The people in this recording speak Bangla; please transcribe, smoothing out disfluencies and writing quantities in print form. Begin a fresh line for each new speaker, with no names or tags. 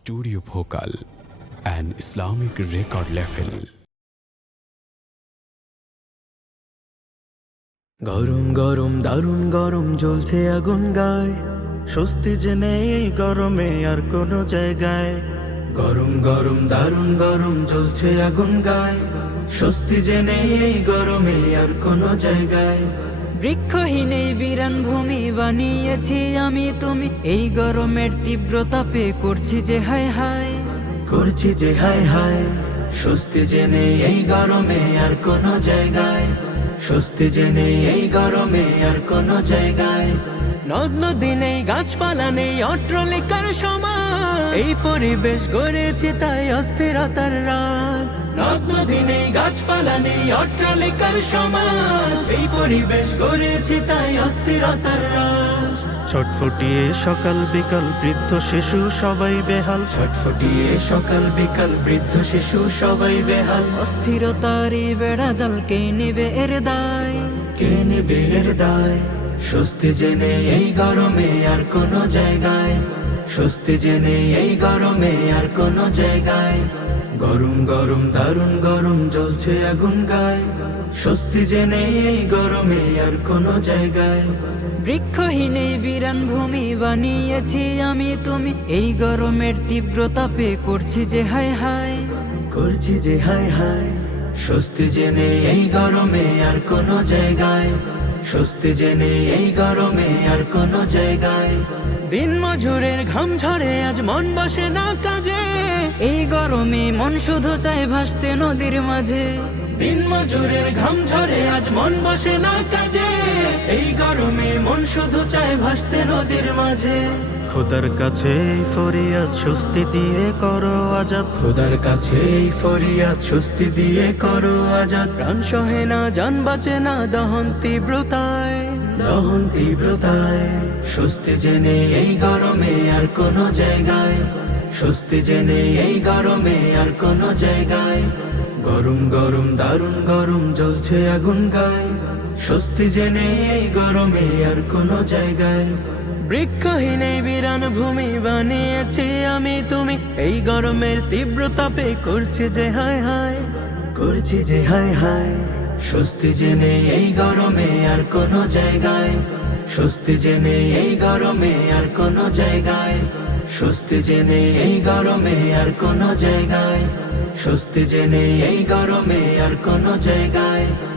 Studio Bhokal, an Islamic record label.
গরম গরম দারুণ গরম জ্বলছে আগুন গায়, স্বস্তি যে নেই এই গরমে আর কোনো জায়গায়। গরম গরম দারুণ গরম জ্বলছে আগুন গায়, স্বস্তি যে নেই এই গরমে আর কোনো জায়গায়।
বৃক্ষহীন এই বিরান ভূমি বানিয়েছি আমি তুমি, এই গরমের তীব্র তাপে করছি যে হায় হায়।
করছি যে হায় হায়, স্বস্তি যে নেই এই গরমে আর কোনো জায়গায়। স্বস্তি যে নেই এই গরমে আর কোনো জায়গায়। নদ নদী নেই, গাছপালা নেই, অট্টালিকার সমাজ, এই পরিবেশ গড়েছে তাই অস্থিরতার রাজ। নদ নদী নেই, গাছপালা নেই, অট্টালিকার সমাজ, এই পরিবেশ গড়েছে তাই অস্থিরতার রাজ। ছটফটিয়ে সকাল বিকাল বৃদ্ধ শিশু সবাই বেহাল, ছটফটিয়ে সকাল বিকাল বৃদ্ধ শিশু সবাই বেহাল।
অস্থিরতার এই বেড়া জাল কে নেবে এর দায়?
কে নেবে এর দায়? স্বস্তি যে নেই এই গরমে আর কোনো জায়গায়। স্বস্তি যে নেই এই গরমে আর কোনো জায়গায়। গরম গরম দারুণ গরম জ্বলছে আগুন গায়, স্বস্তি যে নেই এই গরমে আর কোনো জায়গায়।
বৃক্ষহীন এই বিরান ভূমি বানিয়েছি আমি তুমি, এই গরমের তীব্র তাপে করছি যে হায় হায়।
করছি যে হায় হায়, স্বস্তি যে নেই এই গরমে আর কোনো জায়গায়। স্বস্তি যে নেই এই গরমে আর কোনো জায়গায়। দিন মজুরের ঘাম ঝরে আজ মন বসে না কাজে,
এই গরমে মন শুধু চায় ভাসতে নদীর মাঝে।
দিন মজুরের ঘাম ঝরে আজ মন বসে না কাজে, এই গরমে মন শুধু চায় ভাসতে নদীর মাঝে। খোদার কাছে এই ফরিয়াদ স্বস্তি দিয়ে করো আজাদ, খোদার কাছে এই ফরিয়াদ স্বস্তি দিয়ে করো আজাদ। প্রাণ সহে না, জান বাঁচে না, দহন তীব্রতায়, দহন তীব্রতায়। স্বস্তি যে নেই এই গরমে আর কোনো জায়গায়। স্বস্তি যে নেই এই গরমে আর কোনো জায়গায়। গরম গরম দারুণ গরম জ্বলছে আগুন গায়, স্বস্তি যে নেই এই গরমে আর কোনো জায়গায়। বৃক্ষহীন এই বিরান ভূমি বানিয়েছি আমি তুমি, এই গরমের তীব্র তাপে করছি যে হায় হায়। করছি যে হায় হায়, স্বস্তি যে নেই এই গরমে আর কোনো জায়গায়। স্বস্তি যে নেই এই গরমে আর কোনো জায়গায়। স্বস্তি যে নেই এই গরমে আর কোনো জায়গায়। স্বস্তি যে নেই এই গরমে আর কোনো জায়গায়।